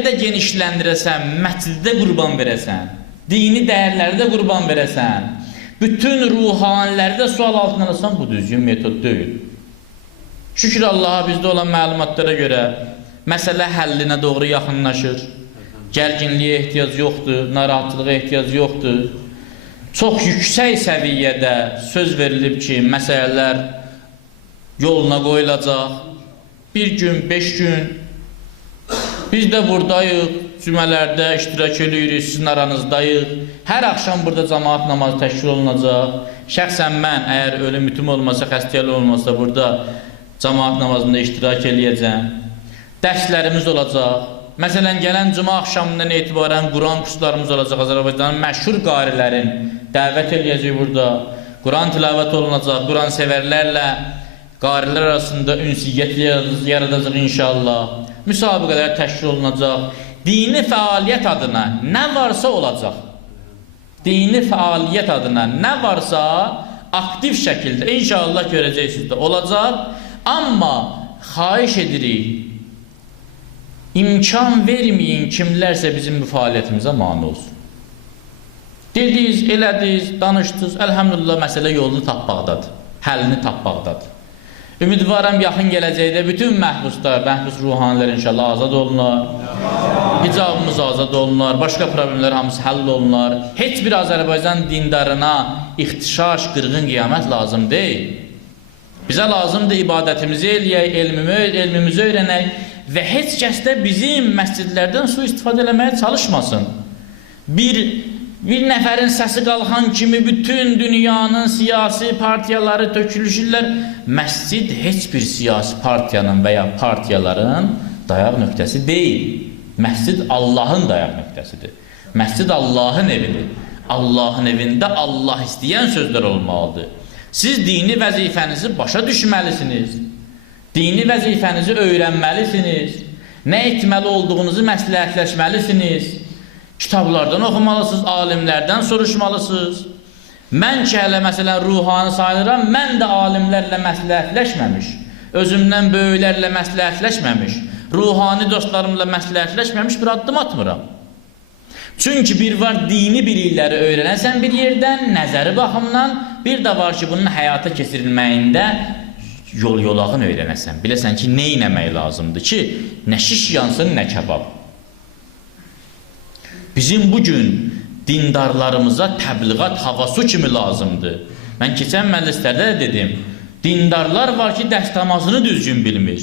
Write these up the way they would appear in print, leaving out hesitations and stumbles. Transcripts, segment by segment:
də genişləndirəsən, məsciddə qurban verəsən, dini dəyərlərdə qurban verəsən, bütün ruhanilərdə sual altına alırsan, bu düzgün metod deyil. Şükür Allaha bizdə olan məlumatlara görə məsələ həllinə doğru yaxınlaşır. Gərginliyə ehtiyac yoxdur, narahatçılığa ehtiyac yoxdur. Çox yüksək səviyyədə söz verilib ki, məsələlər yoluna qoyulacaq. Bir gün, 5 gün biz də buradayıq, cümələrdə iştirak edirik, sizin aranızdayıq. Hər axşam burada cəmaat namazı təşkil olunacaq. Şəxsən mən, əgər ölüm itim olmasa, xəstəlik olmasa, burada cəmaat namazında iştirak edəcəm. Dərslərimiz olacaq. Məsələn, gələn cümə axşamından etibarən Quran kurslarımız olacaq. Azərbaycanın məşhur qarilərin dəvət edəcək burada. Quran tilavət olunacaq. Quran sevərlərlə qarilər arasında ünsiyyət yaradacaq inşallah. Müsabiqələr təşkil olunacaq. Dini fəaliyyət adına nə varsa olacaq. Dini fəaliyyət adına nə varsa aktiv şəkildə inşallah görəcəksiniz də olacaq. Amma xahiş edirik, imkan verməyin kimlərsə bizim bu fəaliyyətimizə mane olsun. Dediniz, elədiniz, danışdınız, əlhəmdülillah məsələ yolunu tapmaqdadır, həllini tapmaqdadır. Ümidvaram yaxın gələcəkdə bütün məhbuslar, məhbus ruhanilər inşallah azad olunlar, hicabımız azad olunlar, başqa problemlər hamısı həll olunlar. Heç bir Azərbaycan dindarına ixtişaş, qırğın qiyamət lazım deyil. Bizə lazımdır ibadətimizi eləyək, elmimizi öyrənək və heç kəs də bizim məscidlərdən su istifadə eləməyə çalışmasın. Bir nəfərin səsi qalxan kimi bütün dünyanın siyasi partiyaları tökülüşürlər. Məscid heç bir siyasi partiyanın və ya partiyaların dayaq nöqtəsi deyil. Məscid Allahın dayaq nöqtəsidir. Məscid Allahın evidir. Allahın evində Allah istəyən sözlər olmalıdır. Siz dini vəzifənizi başa düşməlisiniz. Dini vəzifənizi öyrənməlisiniz. Nə etməli olduğunuzu məsləhətləşməlisiniz. Kitablardan oxumalısınız, alimlərdən soruşmalısınız. Mən ki, hələ məsələn ruhani sayılıram, mən də alimlərlə məsləhətləşməmiş, özümdən böyüklərlə məsləhətləşməmiş, ruhani dostlarımla məsləhətləşməmiş bir addım atmıram. Çünki bir var dini bilikləri öyrənəsən bir yerdən, nəzəri baxımdan, bir də var ki, bunun həyata keçirilməyində yolağını öyrənəsən. Biləsən ki, nə etmək lazımdır ki, nə şiş yansın, nə kebab. Bizim bugün dindarlarımıza təbliğat havası kimi lazımdır. Mən keçən məclislərdə də dedim, dindarlar var ki, dəstəmazını düzgün bilmir.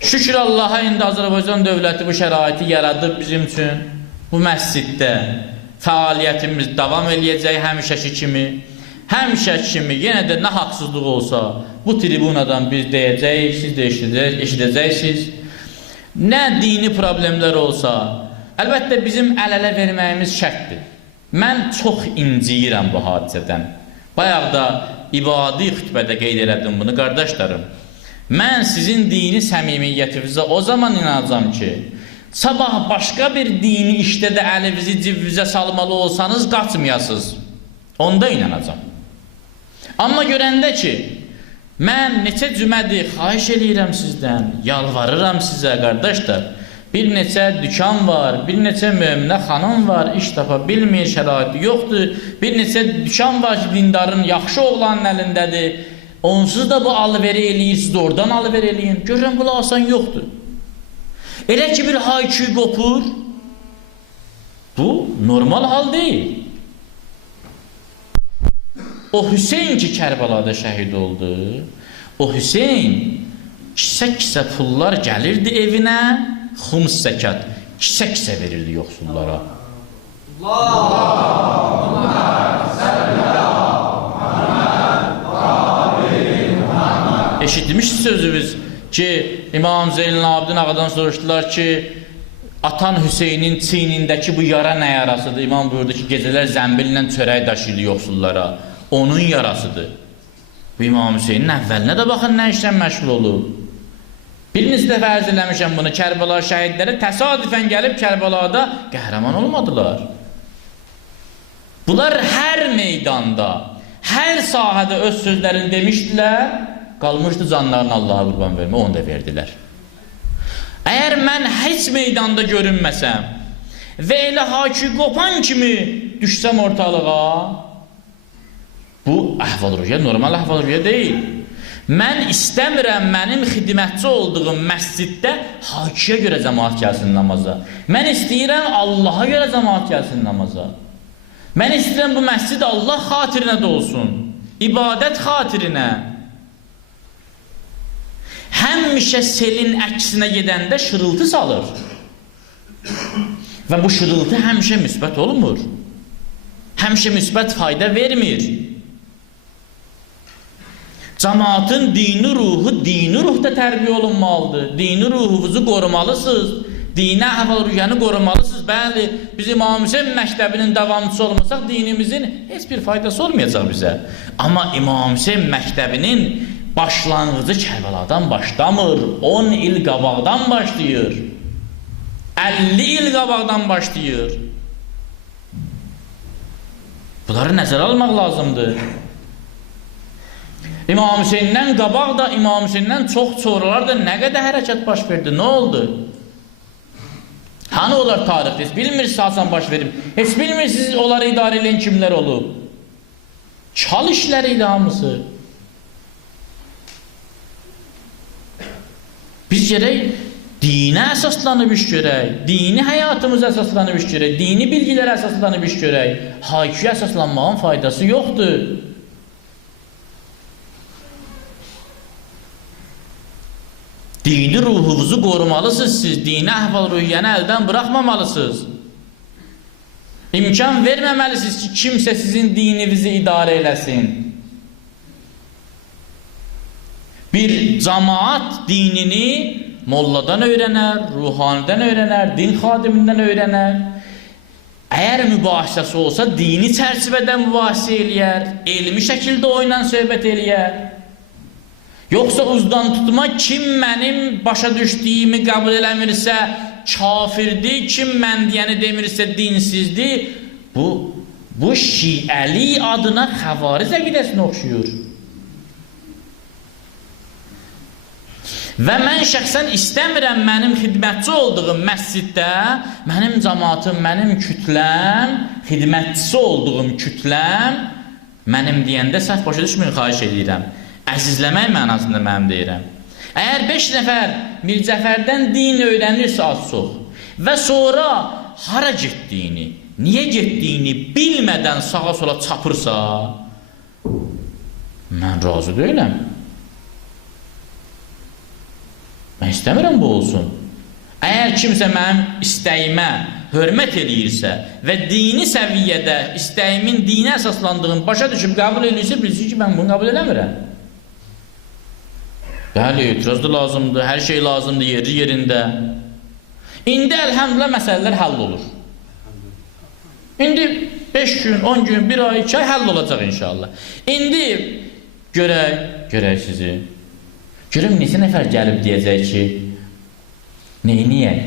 Şükür Allaha, indi Azərbaycan dövləti bu şəraiti yaradıb bizim üçün. Bu məsciddə fəaliyyətimiz davam eləyəcək həmişəki kimi. Həmişəki kimi, yenə də nə haqsızlıq olsa, bu tribunadan biz deyəcəyik, siz də eşidəcəksiniz. Nə dini problemlər olsa, əlbəttə bizim əl-ələ verməyimiz şərtdir. Mən çox inciyirəm bu hadisədən. Bayaq da ibadi xütbədə qeyd elədim bunu, qardaşlarım. Mən sizin dini səmimiyyətinizə o zaman inanacam ki, sabah başqa bir dini işdə də əlinizi cibinizə salmalı olsanız qaçmayasınız. Onda inanacam. Amma görəndə ki, mən neçə cümədir xahiş eləyirəm sizdən, yalvarıram sizə qardaşlar. Bir neçə dükan var, bir neçə möminə xanım var, iş tapa bilmir, şəraiti yoxdur. Bir neçə dükan var ki, dindarın yaxşı oğlanın əlindədir. Onsuz da bu alıveri eləyir, siz də oradan alıveri eləyin. Görürəm, bu asan yoxdur. Elə ki, bir hayküy qopur, bu normal hal deyil. O Hüseyin ki, Kərbalada şəhid oldu, o Hüseyin kisə-kisə pullar gəlirdi evinə, xums zəkat, kisə-kisə verirdi yoxsullara. Eşitmişsiniz sözümüz ki, İmam Zeynəl Abidin ağadan soruşdular ki, atan Hüseynin çiynindəki bu yara nə yarasıdır? İmam buyurdu ki, gecələr zəmbillə çörək daşıydı yoxsullara. Onun yarasıdır. Bu İmam Hüseynin əvvəlinə də baxın, nə işlə məşğul olur. Biriniz dəfə ərz eləmişəm bunu, Kərbala şəhidləri təsadüfən gəlib Kərbalada qəhrəman olmadılar. Bunlar hər meydanda, hər sahədə öz sözlərini demişdilər, qalmışdı canlarını Allaha qurban vermə, onu da verdilər. Əgər mən heç meydanda görünməsəm və elə haki qopan kimi düşsəm ortalığa, bu əhval-ruhiyyə normal əhval-ruhiyyə deyil. Mən istəmirəm mənim xidmətçi olduğum məsciddə hakiyə görə cəmaat gəlsin namaza. Mən istəyirəm Allaha görə cəmaat gəlsin namaza. Mən istəyirəm bu məscid Allah xatirinə də olsun, ibadət xatirinə. Həmişə selin əksinə gedəndə şırıltı salır. Və bu şırıltı həmişə müsbət olmur. Həmişə müsbət fayda vermir. Cəmaatın dini ruhda tərbiyə olunmalıdır. Dini ruhunuzu qorumalısınız. Dini əhval-ruhiyyəni qorumalısınız. Bəli, biz İmam Hüseyin məktəbinin davamçısı olmasaq, dinimizin heç bir faydası olmayacaq bizə. Amma İmam Hüseyin məktəbinin başlanğıcı Kərbaladan başlamır. 10 il qabaqdan başlayır. 50 il qabaqdan başlayır. Bunları nəzərə almaq lazımdır. İmam Hüseyndən qabaq da, İmam Hüseyndən çox sonralar da nə qədər hərəkət baş verdi, nə oldu? Hani onlar tarixdə, heç bilmirsiniz Hasan baş verib, heç bilmirsiniz onları idarə edən kimlər olub? Çal işləri ilə hamısı. Biz gərək dinə əsaslanıb iş görək, dini həyatımıza əsaslanıb iş görək, dini bilgilərə əsaslanıb iş görək. Hakiyə əsaslanmağın faydası yoxdur. Dini ruhunuzu qorumalısınız siz, dini əhval-ruhiyyəni əldən buraxmamalısınız. İmkan verməməlisiniz ki, kimsə sizin dininizi idarə eləsin. Bir cəmaat dinini molladan öyrənər, ruhanidən öyrənər, din xadimindən öyrənər. Əgər mübahisəsi olsa, dini çərçivədə mübahisə eləyər, elmi şəkildə o ilə söhbət eləyər. Yoxsa uzdan tutma, kim mənim başa düşdüyümü qəbul eləmirsə kafirdir, kim mən deyəni demirsə dinsizdir. Bu şiəli adına xəvariz əqidəsinə oxşuyur. Və mən şəxsən istəmirəm mənim xidmətçi olduğum məsciddə, mənim cəmaatım, mənim kütləm, xidmətçisi olduğum kütləm, mənim deyəndə səhv başa düşməyin, xahiş edirəm. Əzizləmək mənasında mənim deyirəm. Əgər 5 nəfər Mirzəfərdən din öyrənirsə az çox və sonra hara getdiyini, niyə getdiyini bilmədən sağa sola çapırsa, mən razı deyiləm. Mən istəmirəm bu olsun. Əgər kimsə mənim istəyimə hörmət eləyirsə və dini səviyyədə istəyimin dinə əsaslandığını başa düşüb qəbul eləyirsə, bilsin ki, mən bunu qəbul eləmirəm. Bəli, etiraz da lazımdır, hər şey lazımdır, yeri yerində. İndi əlhəmdülillah məsələlər həll olur. İndi 5 gün, 10 gün, 1 ay, 2 ay həll olacaq inşallah. İndi görək sizi. Görüm, neçə nəfər gəlib deyəcək ki, neyiniyək?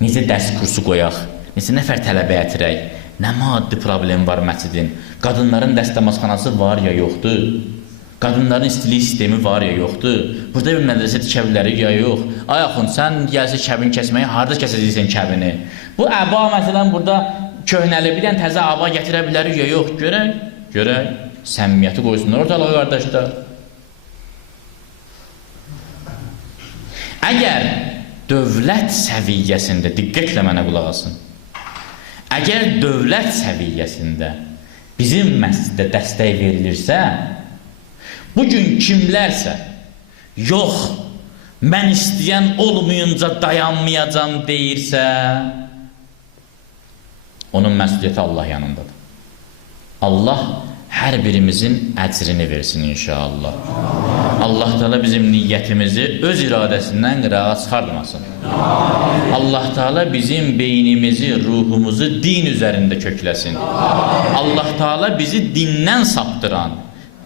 Necə dərs kursu qoyaq? Neçə nəfər tələbə ətirək? Nə maddi problem var məscidin? Qadınların dəstəmazxanası var ya yoxdur? Qadınların istilik sistemi var ya yoxdur? Burada bir mədrəsə tikə bilərik ya yox? Ay axund, sən gəlsə kəbin kəsməyə, harada kəsəcəksən kəbini? Bu əba məsələn burada köhnəli bir dənə təzə əba gətirə bilərik ya yox? Görək, səmimiyyəti qoysunlar ortalığa qardaşlar. Əgər dövlət səviyyəsində, diqqətlə mənə qulaq asın, əgər dövlət səviyyəsində bizim məsciddə dəstək verilirsə, bugün kimlərsə, yox, mən istəyən olmayınca dayanmayacam deyirsə, onun məsuliyyəti Allah yanındadır. Allah hər birimizin əcrini versin inşallah. Allah Teala bizim niyyətimizi öz iradəsindən qırağa çıxartmasın. Allah Teala bizim beynimizi, ruhumuzu din üzərində kökləsin. Allah Teala bizi dindən saptıran,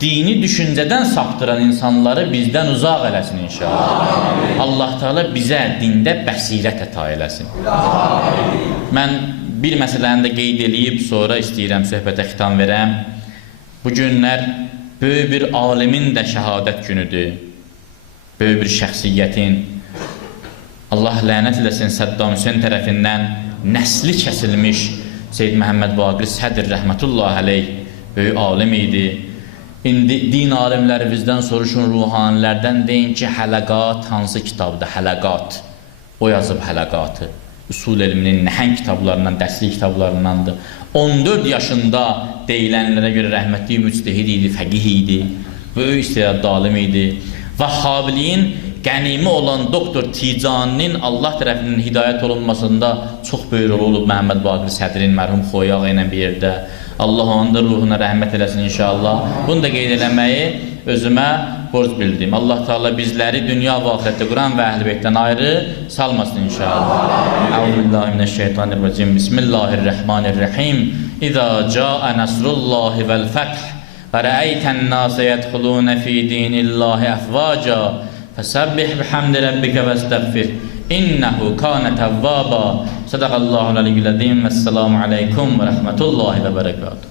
dini düşüncədən saptıran insanları bizdən uzaq eləsin inşallah. Allah Teala bizə dində bəsirət əta eləsin. Mən bir məsələni də qeyd eləyib, sonra istəyirəm söhbətə xitam verəm. Bu günlər böyük bir alimin də şəhadət günüdür. Böyük bir şəxsiyyətin. Allah lənət eləsin Səddam Hüseyn tərəfindən nəsli kəsilmiş Seyyid Məhəmməd Baqir Sədr rəhmətullah əleyh böyük alim idi. İndi din alimlərimizdən soruşun, ruhanilərdən deyin ki, Hələqat hansı kitabdır? Hələqat. O yazıb Hələqatı. Usul elminin nəhəng kitablarından, dərslik kitablarındandır. 14 yaşında deyilənlərə görə rəhmətli müctəhid idi, fəqih idi, böyük istedadlı alim idi. Vəhhabiliyin qənimi olan doktor Ticaninin Allah tərəfindən hidayət olunmasında çox böyük rol olub Məhəmməd Baqir Sədrin mərhum xoyağı ilə bir yerdə. Allah onun da ruhuna rəhmət eləsin inşallah. Bunu da qeyd eləməyi özümə borc bildim. Allah Teala bizləri dünya və axirətdə Quran və Əhl-i Beytdən ayrı salmasın inşallah. Euzubillahimineşşeytanirracim. Bismillahirrahmanirrahim. İza caa nasrullahi vel feth və rəeytən nase yedxulun fi dinillahi afvaca fesabbih bihamdi rabbika vestagfir innehu kana tevvaba. Sadaqallahul aliyyul azim. Vesselamu aleykum və rahmetullahi və berekatuhu.